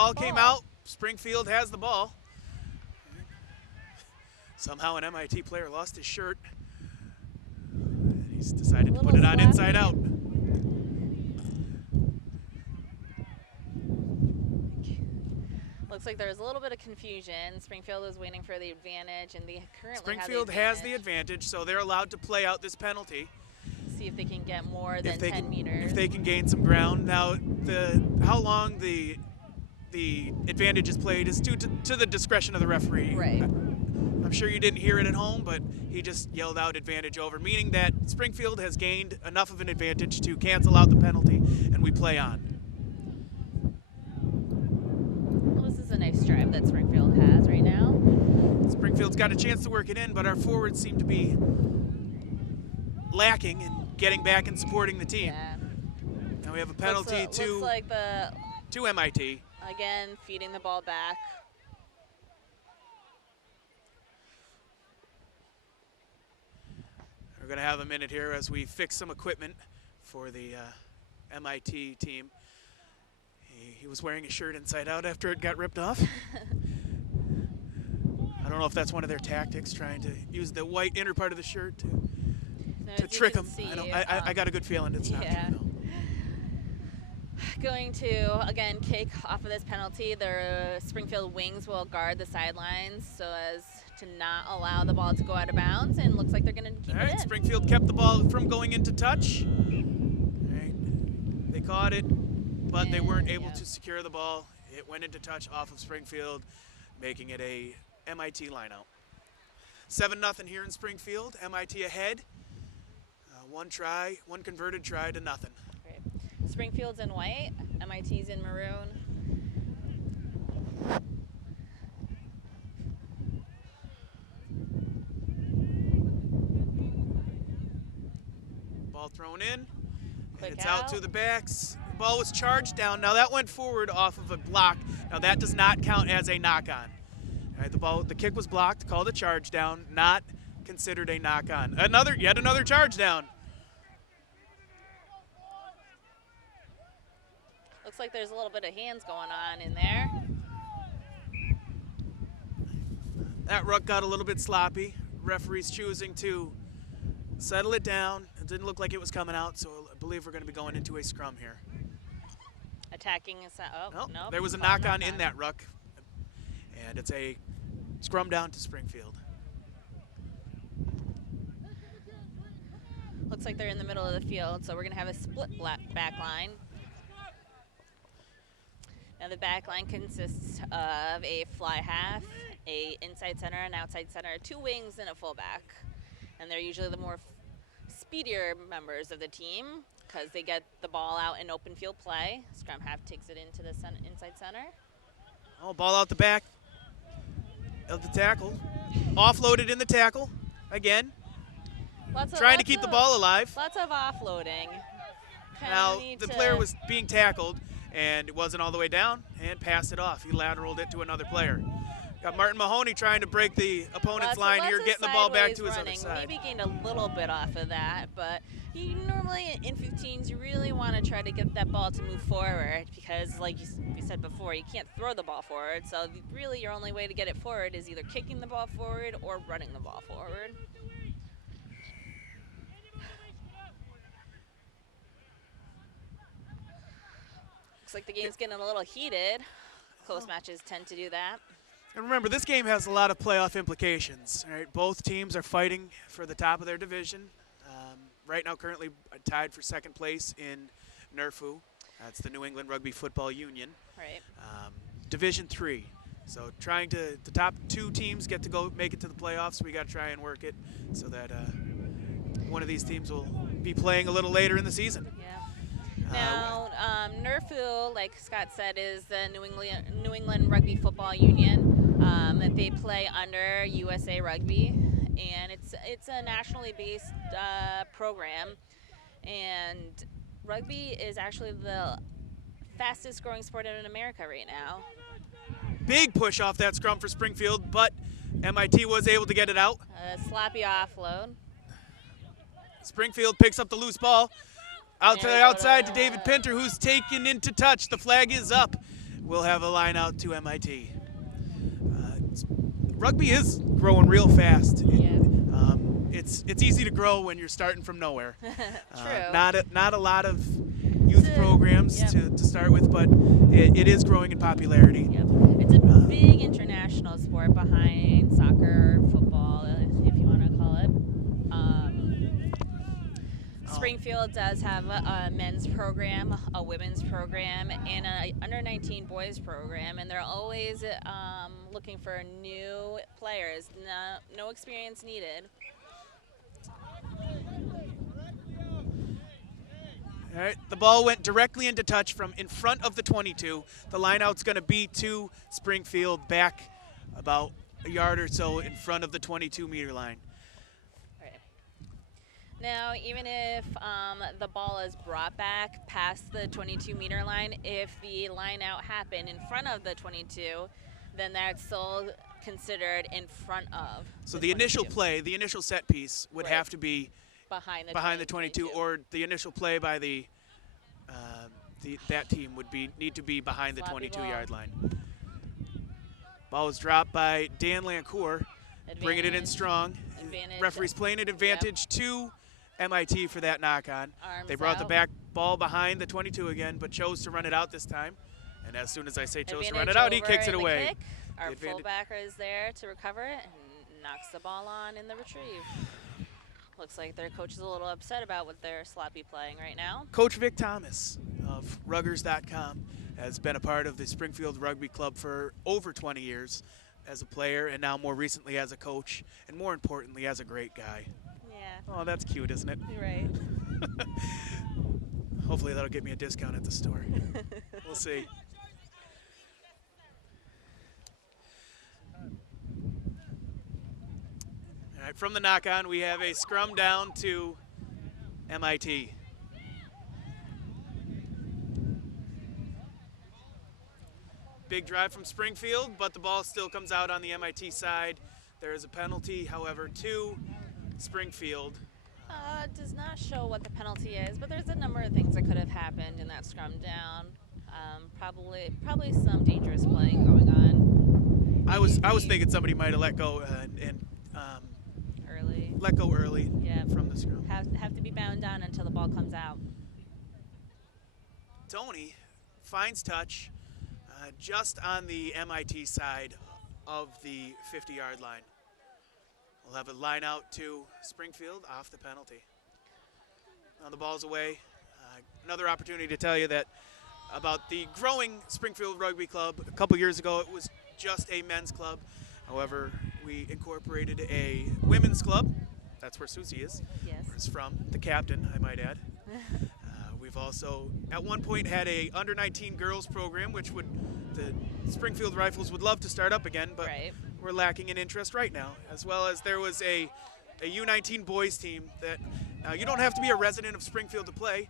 ball came out. Springfield has the ball. Somehow an MIT player lost his shirt. And he's decided to put it on inside out. Looks like there's a little bit of confusion. Springfield is waiting for the advantage, and they currently Springfield has the advantage, so they're allowed to play out this penalty. See if they can get more than 10 meters. If they can gain some ground. Now, how long the advantage is played is to the discretion of the referee. Right. I'm sure you didn't hear it at home, but he just yelled out advantage over, meaning that Springfield has gained enough of an advantage to cancel out the penalty, and we play on. Well, this is a nice drive that Springfield has right now. Springfield's got a chance to work it in, but our forwards seem to be lacking in getting back and supporting the team. Yeah. Now we have a penalty to MIT. Again, feeding the ball back. We're going to have a minute here as we fix some equipment for the MIT team. He was wearing his shirt inside out after it got ripped off. I don't know if that's one of their tactics, trying to use the white inner part of the shirt to trick him. I got a good feeling it's not true, though. Going to, again, kick off of this penalty. The Springfield wings will guard the sidelines so as to not allow the ball to go out of bounds, and looks like they're going to keep it in. Springfield kept the ball from going into touch. All right. They caught it, but they weren't able to secure the ball. It went into touch off of Springfield, making it a MIT lineout. 7-0 here in Springfield. MIT ahead. One converted try to nothing. Great. Springfield's in white, MIT's in maroon. Ball thrown in, and it's out to the backs. The ball was charged down. Now that went forward off of a block. Now that does not count as a knock-on. All right, the kick was blocked, called a charge down, not considered a knock-on. Yet another charge down. Looks like there's a little bit of hands going on in there. That ruck got a little bit sloppy. Referee's choosing to settle it down. It didn't look like it was coming out, so I believe we're going to be going into a scrum here. Attacking is no. There was a knock-on in that ruck, and it's a scrum down to Springfield. Looks like they're in the middle of the field, so we're going to have a split back line. Now the back line consists of a fly half, a inside center, an outside center, 2 wings, and a fullback. And they're usually the more speedier members of the team because they get the ball out in open field play. Scrum half takes it into the inside center. Oh, ball out the back of the tackle. Offloaded in the tackle again. Trying to keep the ball alive. Lots of offloading. Now the player was being tackled, and it wasn't all the way down, and passed it off. He lateraled it to another player. Got Martin Mahoney trying to break the opponent's line here, getting the ball back to his other side. Maybe gained a little bit off of that, but you normally in 15s, you really want to try to get that ball to move forward because, like we said before, you can't throw the ball forward. So really your only way to get it forward is either kicking the ball forward or running the ball forward. Looks like the game's getting a little heated. Close matches tend to do that. And remember, this game has a lot of playoff implications. All right, both teams are fighting for the top of their division. Right now, currently tied for second place in NERFU. That's the New England Rugby Football Union. Right. Division 3. So trying to, the top 2 teams get to go make it to the playoffs. We got to try and work it so that one of these teams will be playing a little later in the season. Yeah. Now, NERFU, like Scott said, is the New England Rugby Football Union. That they play under USA Rugby, and it's a nationally based program. And rugby is actually the fastest growing sport in America right now. Big push off that scrum for Springfield, but MIT was able to get it out. A sloppy offload. Springfield picks up the loose ball. Out to the outside to David Pinter, who's taken into touch. The flag is up. will have a line out to MIT. Rugby is growing real fast. Yeah. It's easy to grow when you're starting from nowhere. True. Not a lot of youth programs Yep. to start with, but it is growing in popularity. Yep. It's a big international sport behind soccer, football, if you want to call it. Springfield does have a men's program, a women's program, and a under-19 boys program, and they're always looking for new players. No experience needed. All right, the ball went directly into touch from in front of the 22. The lineout's going to be to Springfield, back about a yard or so in front of the 22-meter line. Right. Now, even if the ball is brought back past the 22-meter line, if the lineout happened in front of the 22, then that's still considered in front of. So the initial play, the initial set piece would have to be behind the 22, or the initial play by that team would need to be behind the 22-yard line. Ball was dropped by Dan Lancourt, bringing it in strong. Referee's playing an advantage to MIT for that knock-on. They brought the back ball behind the 22 again, but chose to run it out this time. And as soon as I say chose to run it out, he kicks it away. Our fullbacker is there to recover it and knocks the ball on in the retrieve. Looks like their coach is a little upset about what they're sloppy playing right now. Coach Vic Thomas of Ruggers.com has been a part of the Springfield Rugby Club for over 20 years as a player, and now more recently as a coach, and more importantly as a great guy. Yeah. Oh, that's cute, isn't it? You're right. Hopefully that'll get me a discount at the store. We'll see. All right, from the knock-on, we have a scrum down to MIT. Big drive from Springfield, but the ball still comes out on the MIT side. There is a penalty, however, to Springfield. Does not show what the penalty is, but there's a number of things that could have happened in that scrum down. Probably some dangerous playing going on. I was thinking somebody might have let go early. Let go early. Yeah. From the scrum. Have to be bound down until the ball comes out. Tony finds touch just on the MIT side of the 50-yard line. We'll have a line out to Springfield off the penalty. Now the ball's away. Another opportunity to tell you that about the growing Springfield Rugby Club. A couple years ago, it was just a men's club. However, we incorporated a women's club. That's where Susie is. Yes. Where it's from, the captain, I might add. We've also, at one point, had a under-19 girls program, which the Springfield Rifles would love to start up again, but we're lacking in interest right now. As well as there was a U19 boys team that, now you don't have to be a resident of Springfield to play.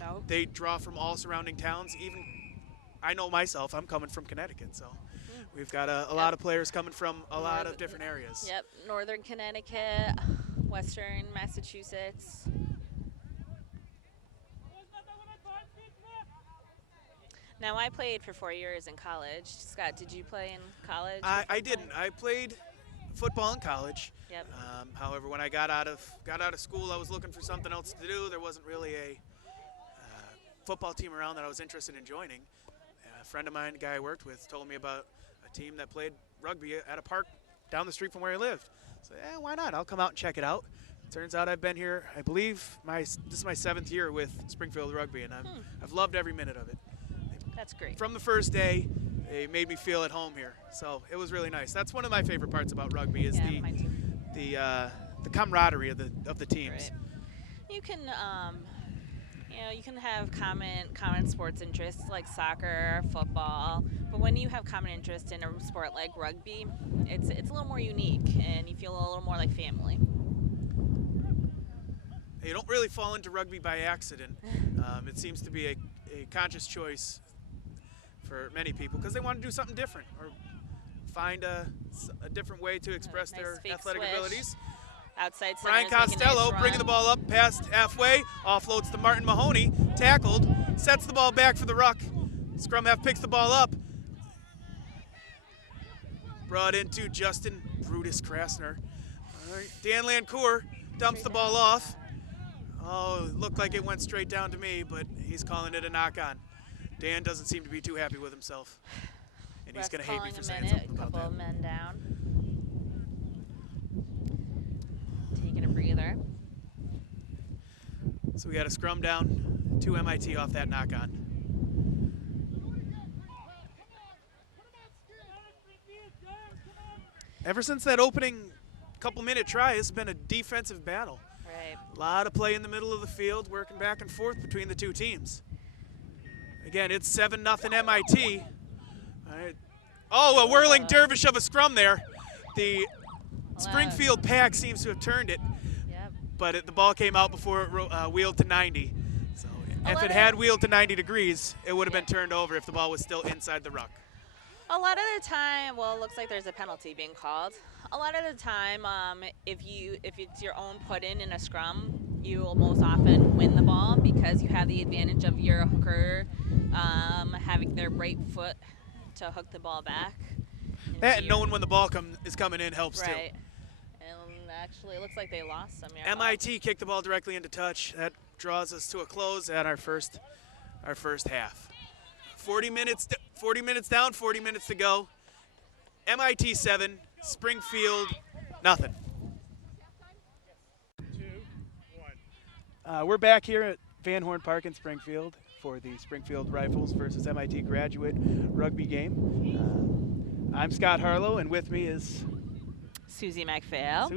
No. They draw from all surrounding towns. Even, I know myself, I'm coming from Connecticut, so we've got a lot of players coming from a lot of different areas. Yep, northern Connecticut, western Massachusetts. Now, I played for 4 years in college. Scott, did you play in college? I didn't. I played football in college. Yep. However, when I got out of school, I was looking for something else to do. There wasn't really a football team around that I was interested in joining. A friend of mine, a guy I worked with, told me about a team that played rugby at a park down the street from where I lived. So, why not? I'll come out and check it out. Turns out I've been here, I believe, this is my 7th year with Springfield Rugby, and I've loved every minute of it. That's great. From the first day, they made me feel at home here. So it was really nice. That's one of my favorite parts about rugby is the camaraderie of the teams. Right. You can you can have common sports interests like soccer, football, but when you have common interest in a sport like rugby, it's a little more unique and you feel a little more like family. You don't really fall into rugby by accident. It seems to be a conscious choice for many people because they want to do something different or find a different way to express their athletic abilities. Outside Brian Costello bringing the ball up past halfway, offloads to Martin Mahoney, tackled, sets the ball back for the ruck. Scrum half picks the ball up. Brought into Justin Brutus Krasner. All right, Dan Lancourt dumps the ball off. Oh, it looked like it went straight down to me, but he's calling it a knock-on. Dan doesn't seem to be too happy with himself. And he's going to hate me for saying something about that. A couple of men down. Taking a breather. So we got a scrum down, 2 MIT off that knock-on. Ever since that opening couple-minute try, it's been a defensive battle. Right. A lot of play in the middle of the field, working back and forth between the two teams. Again, it's 7-0 MIT. All right. Oh, a whirling dervish of a scrum there. The Springfield pack seems to have turned it, but the ball came out before it wheeled to 90. So if it had wheeled to 90 degrees, it would have been turned over if the ball was still inside the ruck. A lot of the time, well, it looks like there's a penalty being called. A lot of the time, if it's your own put-in a scrum, you will most often win the ball because you have the advantage of your hooker having their right foot to hook the ball back. That and knowing when the ball is coming in helps too. Right. And actually, it looks like they lost some. MIT kicked the ball directly into touch. That draws us to a close at our first half. 40 minutes down, 40 minutes to go. MIT 7, Springfield nothing. We're back here at Van Horn Park in Springfield for the Springfield Rifles versus MIT graduate rugby game. I'm Scott Harlow, and with me is Susie McPhail.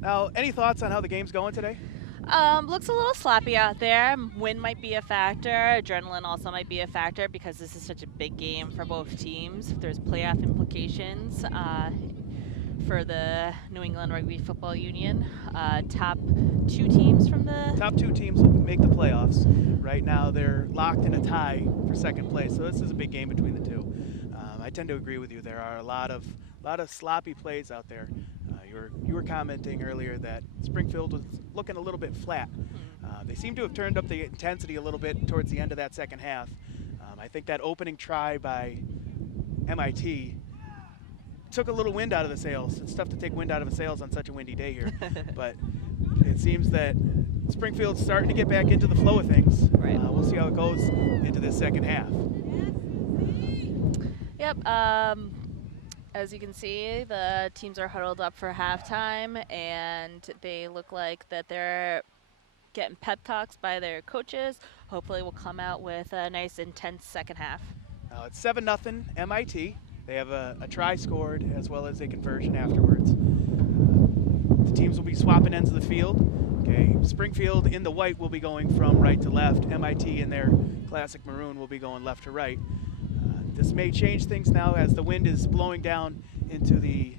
Now, any thoughts on how the game's going today? Looks a little sloppy out there. Wind might be a factor. Adrenaline also might be a factor because this is such a big game for both teams. There's playoff implications for the New England Rugby Football Union. Top two teams will make the playoffs. Right now, they're locked in a tie for second place. So this is a big game between the two. I tend to agree with you. There are a lot of sloppy plays out there. You were commenting earlier that Springfield was looking a little bit flat. They seem to have turned up the intensity a little bit towards the end of that second half. I think that opening try by MIT took a little wind out of the sails. It's tough to take wind out of the sails on such a windy day here, but it seems that Springfield's starting to get back into the flow of things. Right. We'll see how it goes into this second half. Yep. As you can see, the teams are huddled up for halftime, and they look like that they're getting pep talks by their coaches. Hopefully we'll come out with a nice, intense second half. It's 7-0 MIT. They have a try scored as well as a conversion afterwards. The teams will be swapping ends of the field. Okay, Springfield in the white will be going from right to left. MIT in their classic maroon will be going left to right. This may change things now as the wind is blowing down into the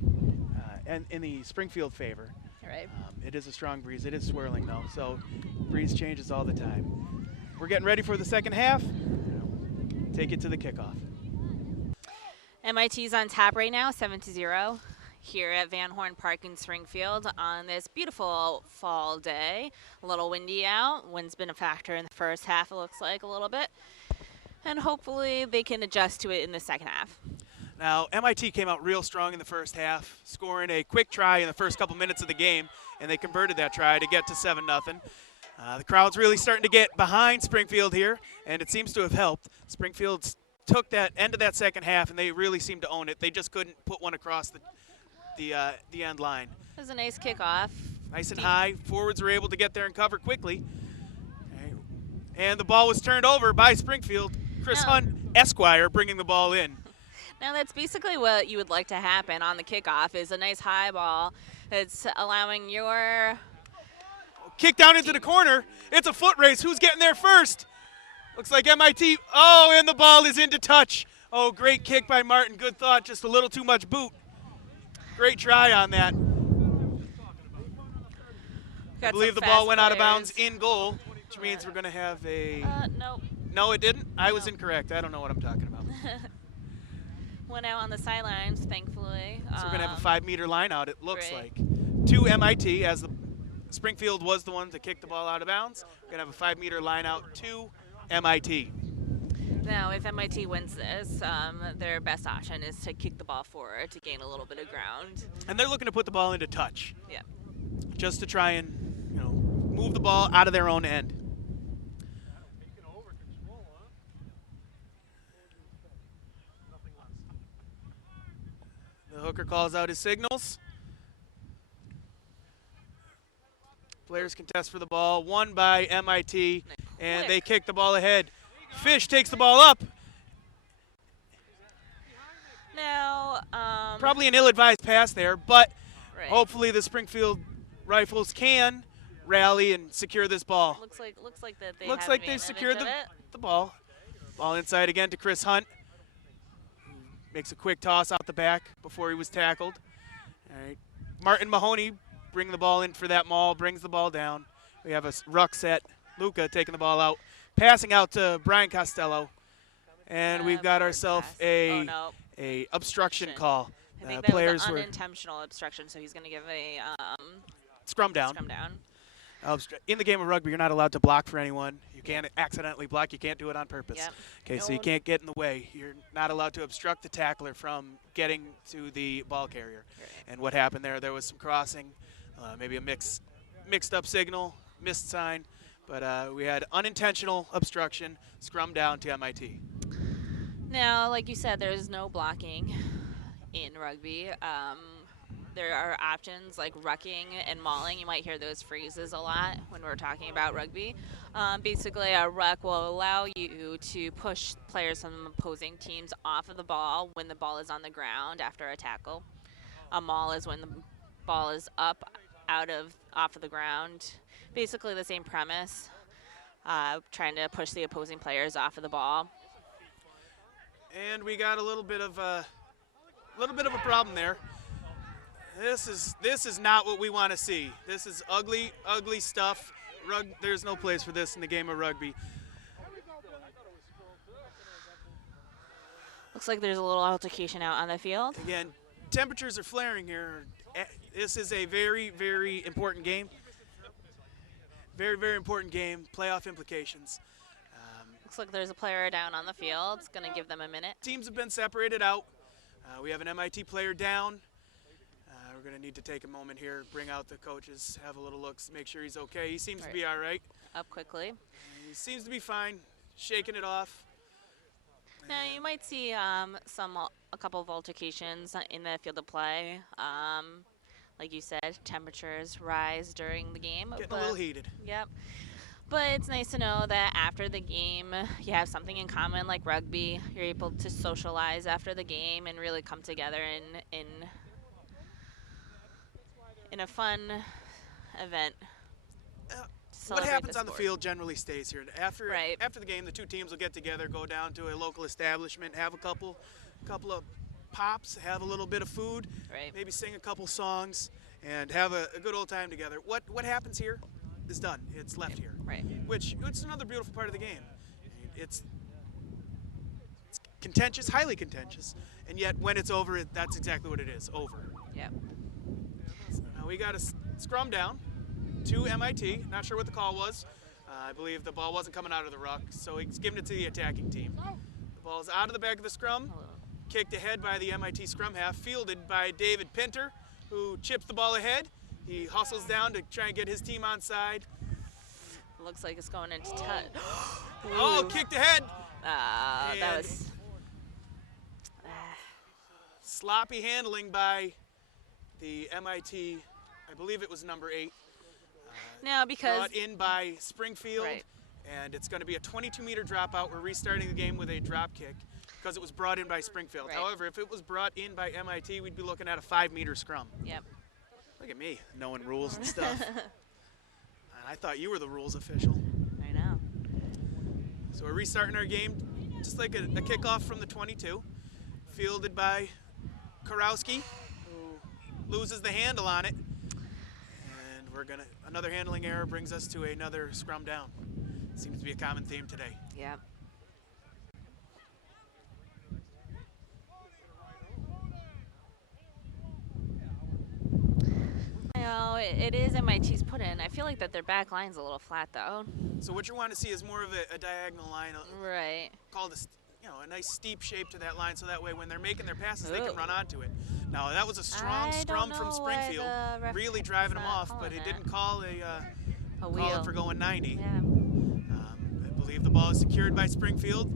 in the Springfield favor. Right. It is a strong breeze. It is swirling though, so breeze changes all the time. We're getting ready for the second half. Take it to the kickoff. MIT's on top right now, 7-0, here at Van Horn Park in Springfield on this beautiful fall day. A little windy out. Wind's been a factor in the first half, it looks like, a little bit. And hopefully they can adjust to it in the second half. Now, MIT came out real strong in the first half, scoring a quick try in the first couple minutes of the game, and they converted that try to get to 7-0. The crowd's really starting to get behind Springfield here, and it seems to have helped. Springfield took that end of that second half, and they really seemed to own it. They just couldn't put one across the end line. It was a nice kickoff. Nice and high. Forwards were able to get there and cover quickly. Okay. And the ball was turned over by Springfield. Chris Hunt, Esquire, bringing the ball in. Now that's basically what you would like to happen on the kickoff is a nice high ball that's allowing your kick down into the corner. It's a foot race. Who's getting there first? Looks like MIT. Oh, and the ball is into touch. Oh, great kick by Martin. Good thought. Just a little too much boot. Great try on that. I believe the ball went out of bounds in goal, which means we're going to have a... Nope. No, it didn't? I was incorrect. I don't know what I'm talking about. Went out on the sidelines, thankfully. So we're going to have a 5-meter line out, it looks right. like. To MIT, as the Springfield was the one to kick the ball out of bounds. We're going to have a 5-meter line out to MIT. Now, if MIT wins this, their best option is to kick the ball forward to gain a little bit of ground. And they're looking to put the ball into touch. Yeah. Just to try and, move the ball out of their own end. The hooker calls out his signals. Players contest for the ball, won by MIT, and they kick the ball ahead. Fish takes the ball up. Now, probably an ill-advised pass there, but right. hopefully the Springfield Rifles can rally and secure this ball. Looks like that they looks like they've secured the ball. Ball inside again to Chris Hunt. Makes a quick toss out the back before he was tackled. All right, Martin Mahoney bring the ball in for that maul, brings the ball down. We have a ruck set. Luca taking the ball out, passing out to Brian Costello, and we've got ourselves a obstruction call. I think that was an unintentional obstruction, so he's going to give a scrum down. In the game of rugby, you're not allowed to block for anyone. You can't accidentally block. You can't do it on purpose. Yep. Okay, so you can't get in the way. You're not allowed to obstruct the tackler from getting to the ball carrier. Right. And what happened there was some crossing, maybe a mixed up signal, missed sign, but we had unintentional obstruction, scrum down to MIT. Now, like you said, there's no blocking in rugby. There are options like rucking and mauling. You might hear those phrases a lot when we're talking about rugby. Basically, a ruck will allow you to push players from opposing teams off of the ball when the ball is on the ground after a tackle. A maul is when the ball is up, off of the ground. Basically the same premise, trying to push the opposing players off of the ball. And we got a little bit of a problem there. This is not what we want to see. This is ugly stuff. There's no place for this in the game of rugby. Looks like there's a little altercation out on the field. Again, temperatures are flaring here. This is a very, very important game. Very, very important game. Playoff implications. Looks like there's a player down on the field. It's going to give them a minute. Teams have been separated out. We have an MIT player down. We're going to need to take a moment here, bring out the coaches, have a little look, make sure he's okay. He seems to be all right. Up quickly. He seems to be fine, shaking it off. Now, you might see a couple of altercations in the field of play. Like you said, temperatures rise during the game. Getting a little heated. Yep. But it's nice to know that after the game, you have something in common like rugby. You're able to socialize after the game and really come together in a fun event. What happens on the field generally stays here. After the game, the two teams will get together, go down to a local establishment, have a couple of pops, have a little bit of food, maybe sing a couple songs, and have a good old time together. What happens here is done. It's left here. Right. Which it's another beautiful part of the game. It's contentious, highly contentious, and yet when it's over, that's exactly what it is, over. Yep. So now we got a scrum down to MIT. Not sure what the call was. I believe the ball wasn't coming out of the ruck, so he's giving it to the attacking team. The ball's out of the back of the scrum, kicked ahead by the MIT scrum half, fielded by David Pinter, who chips the ball ahead. He hustles down to try and get his team onside. Looks like it's going into touch. Oh, kicked ahead. That was sloppy handling by the MIT, I believe it was number 8. Now because brought in by Springfield, and it's going to be a 22-meter dropout. We're restarting the game with a drop kick because it was brought in by Springfield. However, if it was brought in by MIT, we'd be looking at a 5-meter scrum. Yep. Look at me, knowing rules and stuff. I thought you were the rules official. I know. So we're restarting our game, just like a kickoff from the 22, fielded by Karowski, who loses the handle on it. And another handling error brings us to another scrum down. Seems to be a common theme today. Yep. Now, it is MIT's put in. I feel like that their back line's a little flat though. So what you want to see is more of a diagonal line, Right. called a nice steep shape to that line, so that way when they're making their passes, they can run onto it. Now that was a strong scrum from Springfield, really driving them off, but it didn't call call it for going 90. Yeah. I believe the ball is secured by Springfield.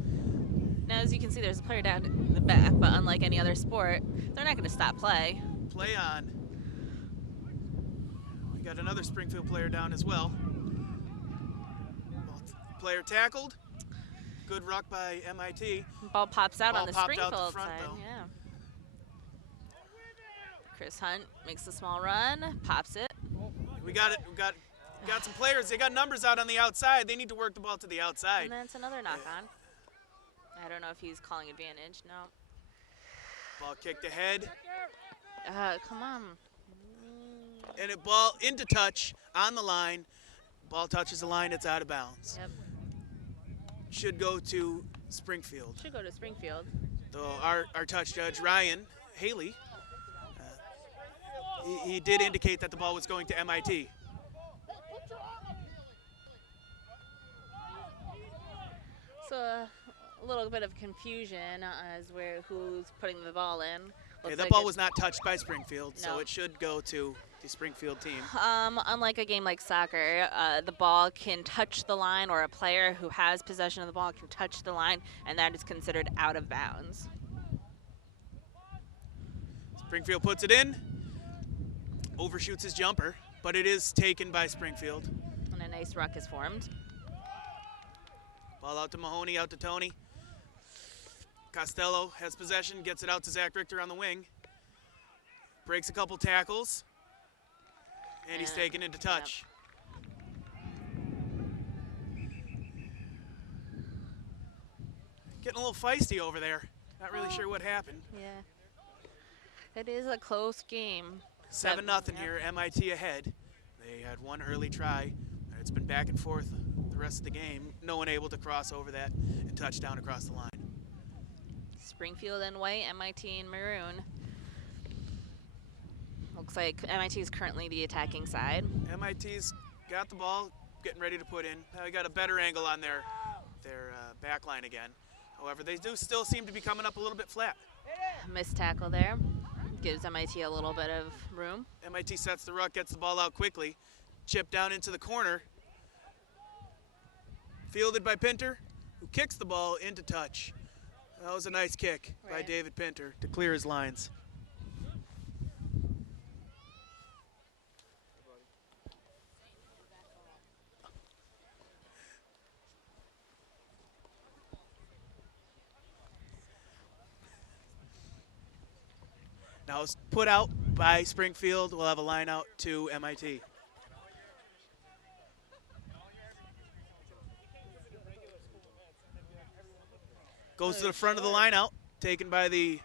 Now, as you can see, there's a player down in the back, but unlike any other sport, they're not going to stop play. Play on. We got another Springfield player down as well. Player tackled. Good ruck by MIT. Ball pops out Ball on the popped Springfield out the front, side. though. Yeah. Chris Hunt makes a small run, pops it. We got it. We got some players. They got numbers out on the outside. They need to work the ball to the outside. And that's another knock on. I don't know if he's calling advantage. No. Ball kicked ahead. Come on. And it ball into touch on the line. Ball touches the line. It's out of bounds. Yep. Should go to Springfield. Should go to Springfield. Though our touch judge, Ryan Haley, he did indicate that the ball was going to MIT. So a little bit of confusion as where who's putting the ball in. Okay, that ball was not touched by Springfield, so it should go to the Springfield team. Unlike a game like soccer, the ball can touch the line, or a player who has possession of the ball can touch the line, and that is considered out of bounds. Springfield puts it in, overshoots his jumper, but it is taken by Springfield. And a nice ruck is formed. Ball out to Mahoney, out to Tony. Costello has possession, gets it out to Zach Richter on the wing. Breaks a couple tackles, and he's taken into touch. Getting a little feisty over there. Not really sure what happened. Yeah. It is a close game. 7-0 here, MIT ahead. They had one early try. It's been back and forth the rest of the game. No one able to cross over that and touch down across the line. Springfield in white, MIT in maroon. Looks like MIT is currently the attacking side. MIT's got the ball, getting ready to put in. Now we got a better angle on their back line again. However, they do still seem to be coming up a little bit flat. Missed tackle there. Gives MIT a little bit of room. MIT sets the ruck, gets the ball out quickly. Chip down into the corner. Fielded by Pinter, who kicks the ball into touch. That was a nice kick by David Pinter to clear his lines. Now it's put out by Springfield. We'll have a line out to MIT. Goes to the front of the line out, taken by the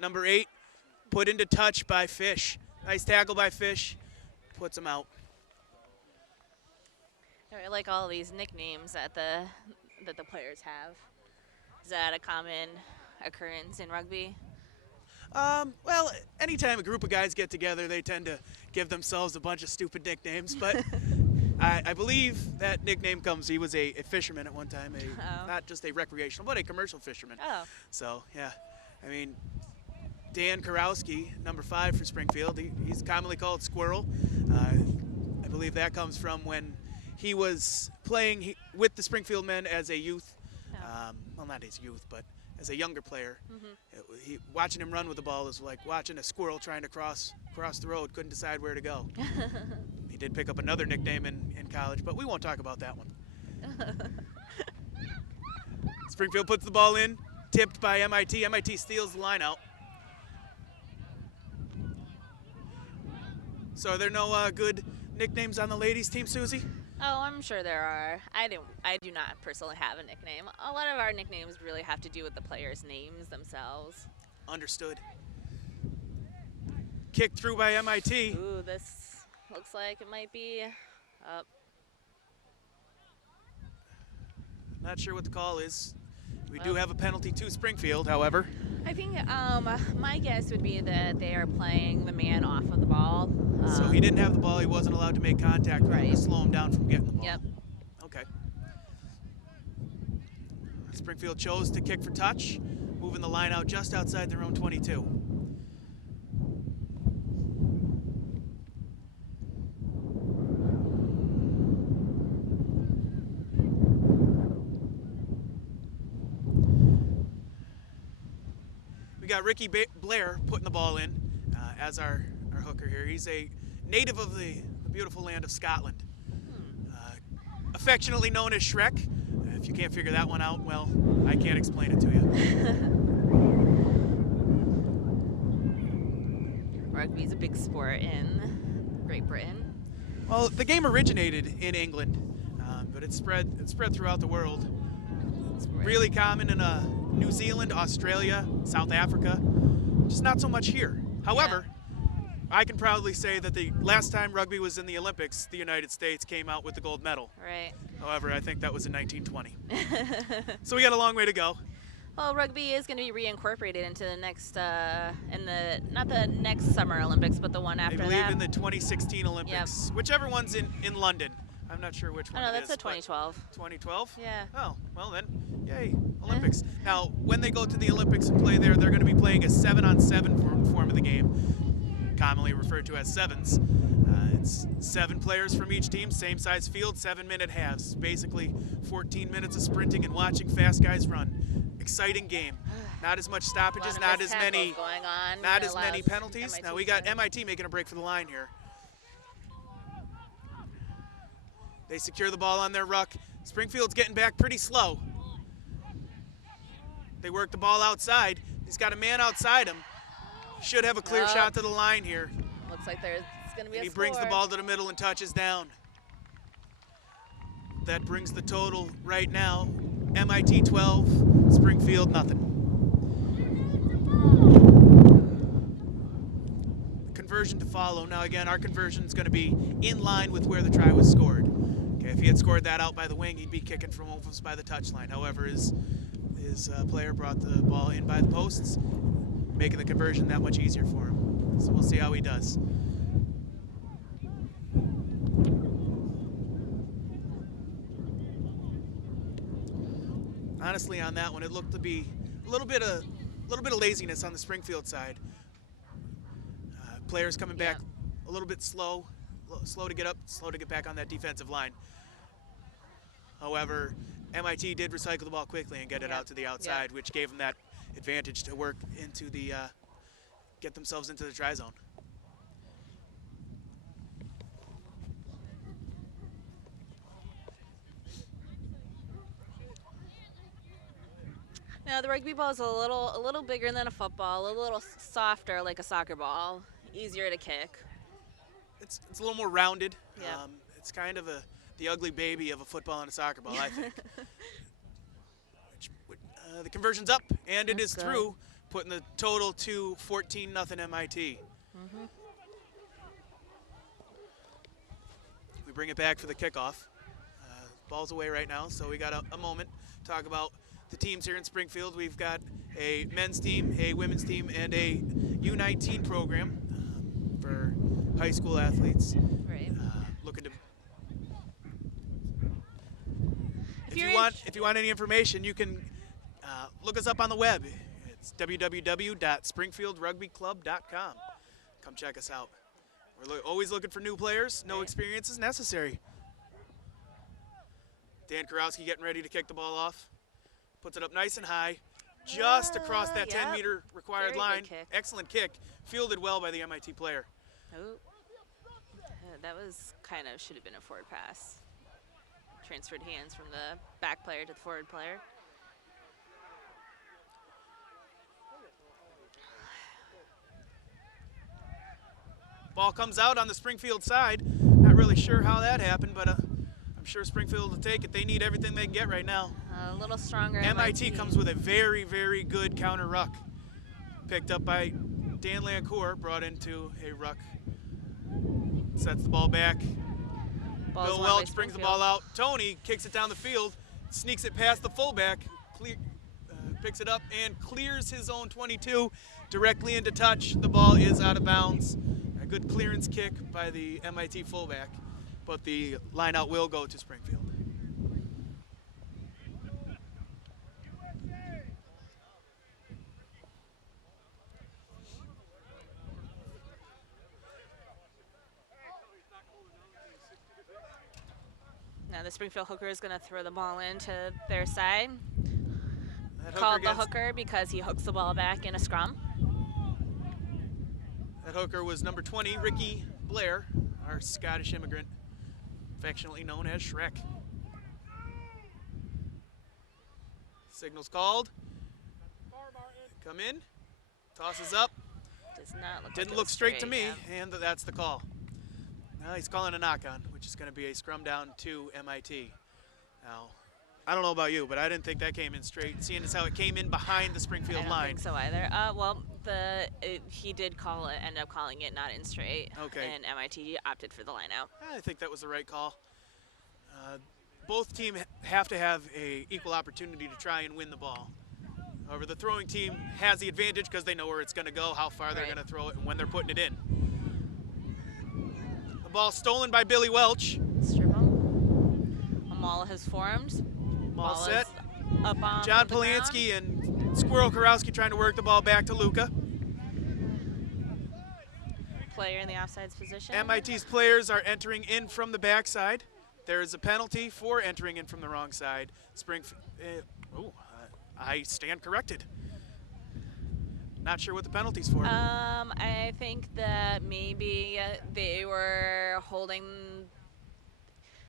number 8, put into touch by Fish. Nice tackle by Fish, puts him out. I like all these nicknames that the players have. Is that a common occurrence in rugby? Well, anytime a group of guys get together, they tend to give themselves a bunch of stupid nicknames, but I believe that nickname comes, he was a fisherman at one time, not just a recreational, but a commercial fisherman. Oh. So, yeah, I mean, Dan Karowski, number 5 for Springfield, he's commonly called Squirrel. I believe that comes from when he was playing with the Springfield men as a youth, well, not as youth, but as a younger player. Watching him run with the ball is like watching a squirrel trying to cross the road, couldn't decide where to go. He did pick up another nickname in college, but we won't talk about that one. Springfield puts the ball in, tipped by MIT. MIT steals the line out. So are there no good nicknames on the ladies' team, Susie? Oh, I'm sure there are. I do not personally have a nickname. A lot of our nicknames really have to do with the players' names themselves. Understood. Kicked through by MIT. Ooh, this looks like it might be up. Not sure what the call is. We do have a penalty to Springfield, however. I think my guess would be that they are playing the man off of the ball. So he didn't have the ball. He wasn't allowed to make contact with him to slow him down from getting the ball. Yep. Okay. Springfield chose to kick for touch, moving the line out just outside their own 22. We got Ricky Blair putting the ball in as our hooker here. He's a native of the beautiful land of Scotland, affectionately known as Shrek. If you can't figure that one out, well, I can't explain it to you. Rugby's a big sport in Great Britain. Well, the game originated in England, but it spread throughout the world. It's really common in New Zealand, Australia, South Africa, just not so much here. However, I can proudly say that the last time rugby was in the Olympics, the United States came out with the gold medal. Right. However, I think that was in 1920. So we got a long way to go. Well, rugby is going to be reincorporated into the next, not the next Summer Olympics, but the one after that. I believe in the 2016 Olympics. Yep. Whichever one's in London. I'm not sure which one it is. No, that's the 2012. 2012? Yeah. Oh, well then, yay, Olympics. Now, when they go to the Olympics and play there, they're going to be playing a 7-on-7 form of the game, commonly referred to as sevens. It's 7 players from each team, same size field, 7-minute halves. Basically 14 minutes of sprinting and watching fast guys run. Exciting game. Not as much stoppages, not as many penalties. Now we got MIT making a break for the line here. They secure the ball on their ruck. Springfield's getting back pretty slow. They work the ball outside. He's got a man outside him. Should have a clear shot to the line here. Looks like there's going to be a score. He brings the ball to the middle and touches down. That brings the total right now. MIT 12, Springfield nothing. Conversion to follow. Now again, our conversion is going to be in line with where the try was scored. Okay, if he had scored that out by the wing, he'd be kicking from almost by the touchline. However, his player brought the ball in by the posts, making the conversion that much easier for him. So we'll see how he does. Honestly, on that one, it looked to be a little bit of laziness on the Springfield side. Players coming back a little bit slow to get up, slow to get back on that defensive line. However, MIT did recycle the ball quickly and get it out to the outside, which gave them that advantage to work into the, get themselves into the try zone. Now the rugby ball is a little bigger than a football, a little softer like a soccer ball, easier to kick. It's a little more rounded. Yeah. It's kind of the ugly baby of a football and a soccer ball, I think. The conversion's up, and it is through, putting the total to 14-0 MIT. We bring it back for the kickoff. Ball's away right now, so we got a moment to talk about the teams here in Springfield. We've got a men's team, a women's team, and a U19 program for high school athletes. Right. Looking to. If you want any information, you can look us up on the web. It's www.springfieldrugbyclub.com. Come check us out. We're always looking for new players. No experience is necessary. Dan Kurowski getting ready to kick the ball off. Puts it up nice and high, just across that 10-meter required line. Excellent kick, fielded well by the MIT player. Oh, that was should have been a forward pass. Transferred hands from the back player to the forward player. Ball comes out on the Springfield side. Not really sure how that happened, but I'm sure Springfield will take it. They need everything they can get right now. A little stronger. MIT comes with a very, very good counter ruck. Picked up by Dan Lancourt, brought into a ruck. Sets the ball back. Bill Welch brings the ball out. Tony kicks it down the field, sneaks it past the fullback, picks it up and clears his own 22 directly into touch. The ball is out of bounds. good clearance kick by the MIT fullback, but the line out will go to Springfield. Now the Springfield hooker is going to throw the ball into their side. That Called the hooker because he hooks the ball back in a scrum. That hooker was number 20, Ricky Blair, our Scottish immigrant, affectionately known as Shrek. Signal's called. Come in, tosses up. Does not look Didn't like look straight to me, yeah. and that's the call. Now he's calling a knock-on, which is going to be a scrum down to MIT. Now, I don't know about you, but I didn't think that came in straight, seeing as how it came in behind the Springfield I don't line. think so either. Well, he did call it, end up calling it not in straight. Okay. And MIT opted for the line out. I think that was the right call. Both teams have to have an equal opportunity to try and win the ball. However, the throwing team has the advantage because they know where it's going to go, how far they're going to throw it, and when they're putting it in. The ball stolen by Billy Welch. Strip him. A maul has formed. Ball set. Up on John the Polanski and Squirrel Karowski trying to work the ball back to Luca. Player in the offsides position. MIT's players are entering in from the backside. There is a penalty for entering in from the wrong side. I stand corrected. Not sure what the penalty's for. I think that maybe they were holding